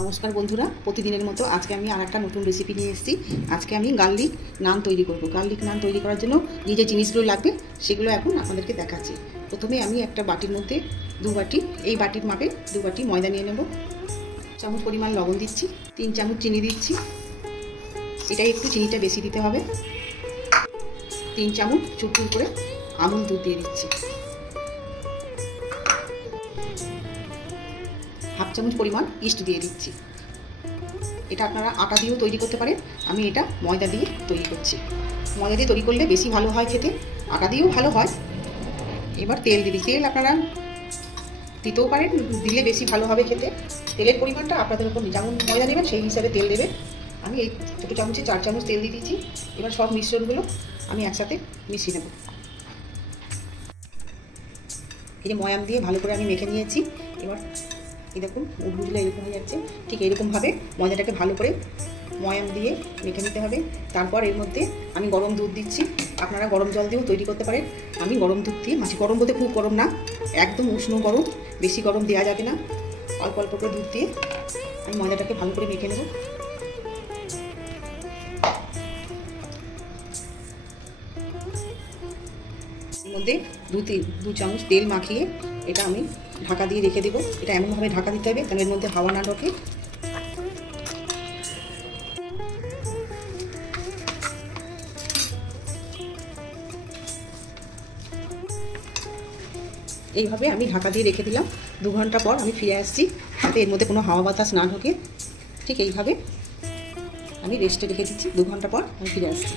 নমস্কার বন্ধুরা, প্রতিদিনের মতো আজকে আমি আর একটা নতুন রেসিপি নিয়ে এসেছি। আজকে আমি গার্লিক নান তৈরি করব। গার্লিক নান তৈরি করার জন্য যে জিনিসগুলো লাগবে সেগুলো এখন আপনাদেরকে দেখাচ্ছি। প্রথমে আমি একটা বাটির মধ্যে এই বাটির মাপে 2 বাটি ময়দা নিয়ে নেব। চামচ পরিমাণ লবণ দিচ্ছি, 3 চামচ চিনি দিচ্ছি। এটাই একটু চিনিটা বেশি দিতে হবে। 3 চামচ চুটচুট করে আমুল দুধ দিয়ে দিচ্ছি। 1/2 চামচ পরিমাণ ইস্ট দিয়ে দিচ্ছি। এটা আপনারা আটা দিয়েও তৈরি করতে পারেন, আমি এটা ময়দা দিয়ে তৈরি করছি। ময়দা দিয়ে তৈরি করলে বেশি ভালো হয় খেতে, আটা দিয়েও ভালো হয়। এবার তেল দিই, তেল আপনারা দিতেও পারেন, দিলে বেশি ভালো হবে খেতে। তেলের পরিমাণটা আপনাদের উপর, যেমন ময়দা নেবেন সেই হিসাবে তেল দেবেন। আমি এই ছোটো চামচে 4 চামচ তেল দিয়ে দিচ্ছি। এবার সব মিশ্রণগুলো আমি একসাথে মিশিয়ে নেব। এই যে ময়াম দিয়ে ভালো করে আমি মেখে নিয়েছি। এবার এই দেখুন বুঝলে এরকম হয়ে যাচ্ছে, ঠিক এরকমভাবে ময়দাটাকে ভালো করে ময়াম দিয়ে মেখে নিতে হবে। তারপর এর মধ্যে আমি গরম দুধ দিচ্ছি। আপনারা গরম জল দিয়েও তৈরি করতে পারেন, আমি গরম দুধ দিয়ে মাছি। গরম বলতে খুব গরম না, একদম উষ্ণ গরম, বেশি গরম দেওয়া যাবে না। অল্প অল্প করে দুধ দিয়ে আমি ময়দাটাকে ভালো করে মেখে নেব। এর মধ্যে 2 চামচ তেল মাখিয়ে এটা আমি ঢাকা দিয়ে রেখে দেবো। এটা এমনভাবে ঢাকা দিতে হবে কারণ এর মধ্যে হাওয়া না ঢোকে। এইভাবে আমি ঢাকা দিয়ে রেখে দিলাম। 2 ঘন্টা পর আমি ফিরে আসছি, যাতে এর মধ্যে কোনো হাওয়া বাতাস না ঢোকে। ঠিক এইভাবে আমি রেস্টে রেখে দিচ্ছি। 2 ঘন্টা পর আমি ফিরে আসছি।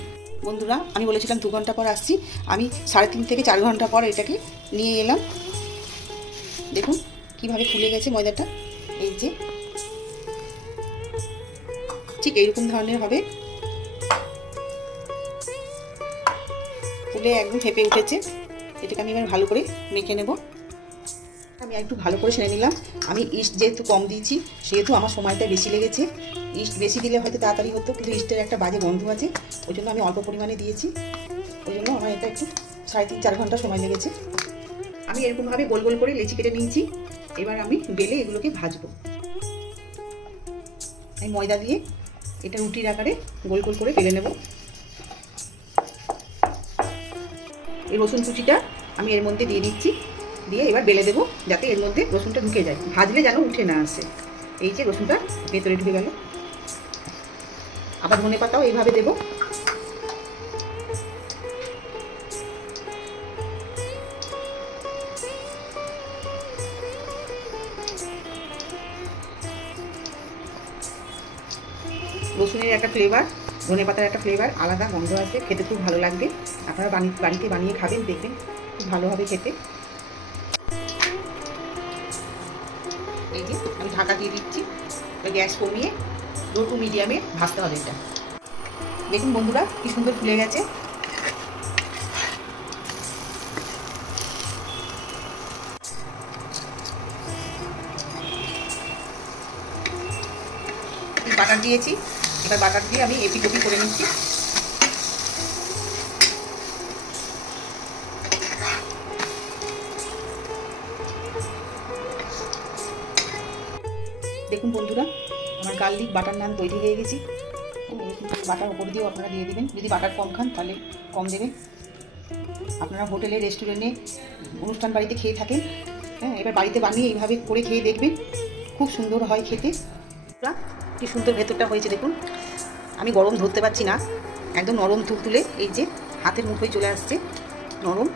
বন্ধুরা, আমি বলেছিলাম 2 ঘন্টা পর আসছি, আমি 3.5 থেকে 4 ঘন্টা পর এটাকে নিয়ে এলাম। দেখুন কিভাবে ফুলে গেছে ময়দাটা। এই যে ঠিক এইরকম ধরনের হবে, ফুলে একদম ফেপে উঠেছে। এটাকে আমি এবার ভালো করে মেখে নেব। আমি একটু ভালো করে সেরে নিলাম। আমি ইস্ট যেহেতু কম দিয়েছি সেহেতু আমার সময়টা বেশি লেগেছে। ইস্ট বেশি দিলে হয়তো তাড়াতাড়ি হতো, কিন্তু ইস্টের একটা বাজে গন্ধ আছে, ওই জন্য আমি অল্প পরিমাণে দিয়েছি। ওই জন্য আমার এটা একটু 3.5-4 ঘন্টা সময় লেগেছে। আমি এরকমভাবে গোল গোল করে লেচি কেটে নিয়েছি। এবার আমি বেলে এগুলোকে ভাজবো। আমি ময়দা দিয়ে এটা রুটির আকারে গোল গোল করে বেলে নেব। এই রসুন কুচিটা আমি এর মধ্যে দিয়ে দিচ্ছি, দিয়ে এবার বেলে দেবো যাতে এর মধ্যে রসুনটা ঢুকে যায়, ভাজলে যেন উঠে না আসে। এই যে রসুনটা ভেতরে ঢুকে গেল। আবার ধনেপাতাও এইভাবে দেবো। রসুনের একটা ফ্লেভার, ধনেপাতার একটা ফ্লেভার, আলাদা গন্ধ আছে, খেতে খুব ভালো লাগবে। আপনারা বাড়িতে বানিয়ে খাবেন, দেখবেন খুব ভালো হবে খেতে। এই যে আমি ঢাকা দিয়ে দিচ্ছি, গ্যাস কমিয়ে লো টু মিডিয়ামে ভাজতে হবে এটা। দেখুন বন্ধুরা কি সুন্দর ফুলে গেছে। বাটার দিয়েছি, এবার বাটার দিয়ে আমি এপি টপি করে নিচ্ছি। দেখুন বন্ধুরা, আমার গার্লিক বাটার নান তৈরি হয়ে গেছি। বাটার ওপর দিয়েও আপনারা দিয়ে দেবেন, যদি বাটার কম খান তাহলে কম দেবেন। আপনারা হোটেলে, রেস্টুরেন্টে, অনুষ্ঠান বাড়িতে খেয়ে থাকেন, হ্যাঁ, এবার বাড়িতে বানিয়ে এইভাবে করে খেয়ে দেখবেন, খুব সুন্দর হয় খেতে। কি সুন্দর ভেতরটা হয়েছে দেখুন। আমি গরম ধরতে পারছি না, একদম নরম তুলতুলে, এই যে হাতের মুঠোয় চলে আসছে। নরম,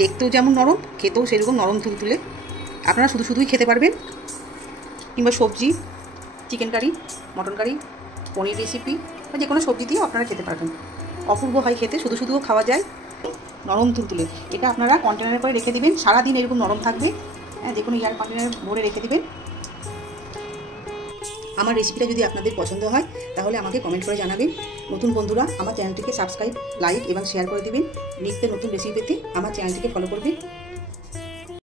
দেখতেও যেমন নরম, খেতেও সেরকম নরম তুলতুলে। আপনারা শুধুই খেতে পারবেন, কিংবা সবজি, চিকেন কারি, মটন কারি, পনির রেসিপি বা যে কোনো সবজি দিয়েও আপনারা খেতে পারবেন। অপূর্ব হয় খেতে, শুধুও খাওয়া যায়, নরম তুলতুলে। এটা আপনারা কন্টেনারে করে রেখে দিবেন, সারাদিন এরকম নরম থাকবে। হ্যাঁ, যে কোনো এয়ার কন্টেনারে ভরে রেখে দিবেন। আমার রেসিপিটা যদি আপনাদের পছন্দ হয় তাহলে আমাকে কমেন্ট করে জানাবেন। নতুন বন্ধুরা আমার চ্যানেলটিকে সাবস্ক্রাইব, লাইক এবং শেয়ার করে দেবেন। নিত্য নতুন রেসিপি পেতে আমার চ্যানেলটিকে ফলো করবেন।